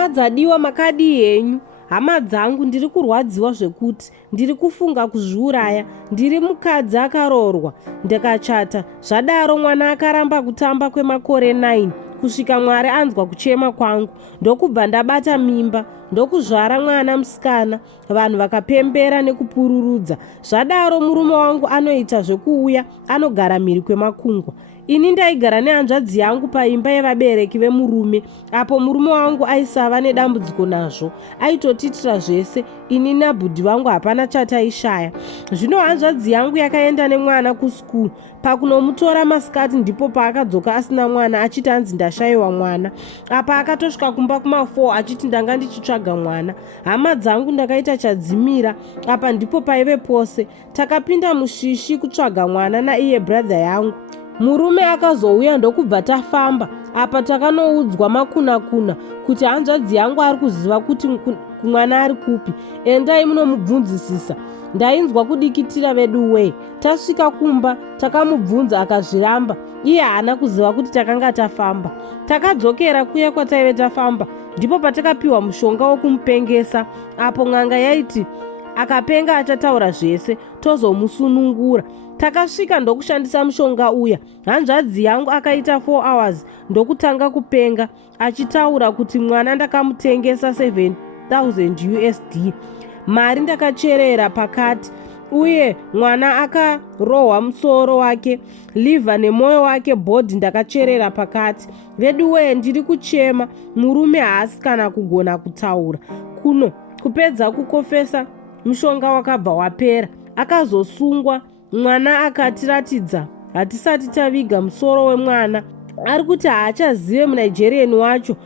hama dzadiwa makadi yenyu. Hama dzangu, ndiri kurwadziwa zvekuti ndiri kufunga kuzviuraya. Ndiri mukadzi akaroorwa ndikachata. Zvadaro mwana akaramba kutamba kwemakore 9 kusvika Mwari anzwa kuchema kwangu. Ndokubva ndabata mimba, ndokuzvara mwana musikana. Vanhu vakapembera nekupururudza. Zvadaro murume wangu anoita zvekuuya anogara mhiri kwemakungwa. Ini ndaigara nehanzvadzi yangu paimba yevabereki vemurume, apo murume wangu aisava nedambudziko nazvo. Aitotitira zvese, ini nabhudhi vangu hapana chataishaya. Zvino hanzvadzi yangu yakaenda nemwana kuskuru. Pakunomutora masikati ndipo paakadzoka asina mwana achiti hanzi ndashayiwa mwana. Apa akatosvika kumba kuma4 achiti ndanga ndichitsvaga mwana. Hama dzangu ndakaita chadzimira. Apa ndipo paive pose. Takapinda mushishi kutsvaga mwana naiye brother yangu. Murume akazouya ndokubva tafamba. Apa takanoudzwa makuna kuti hanzvadzi yangu ari kuziva kuti mwana ari kupi. Endai munomubvunzisisa. Ndainzwa kudikitira vedu wei. Tasvika kumba takamubvunza akazviramba. Iye haana kuziva kuti takanga tafamba. Takadzokera kuya kwataive tafamba. Ndipo patakapiwa mushonga wokumupengesa. Apo n'anga yaiti akapenga achataura zvese tozomusunungura. Takasvika ndokushandisa mushonga uya. Hanzvadzi yangu akaita 4 hours ndokutanga kupenga achitaura kuti mwana ndakamutengesa 7,000 USD. Mari ndakacherera pakati. Uye mwana akarohwa musoro wake, livha nemwoyo wake bhodhi ndakacherera pakati. Vedu wee ndiri kuchema. Murume haasi kana kugona kutaura. Kuno kupedza kukofesa mushonga wakabva wapera. Akazosungwa. Mwana akatiratidza hatisati taviga musoro wemwana. Ari kuti haachazive muNigerian wacho,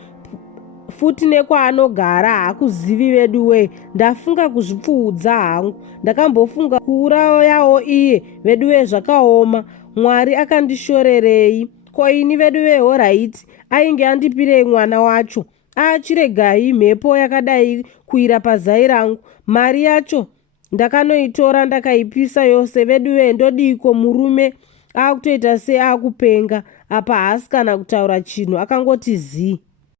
futi nekwaanogara haakuzivi vedu wee. Ndafunga kuzvipfuudza hangu. Ndakambofunga kuurayawo iye vedu wee zvakaoma. Mwari akandishorerei. Ko ini vedu wee raiti ainge andipirei mwana wacho. Achiregai mhepo yakadai kuira pazai rangu. Mari yacho ndakanoitora ndakaipisa yose. Vedu wee ndodiko murume akutoita seakupenga. Apa haasi kana kutaura chinhu, akangoti zii.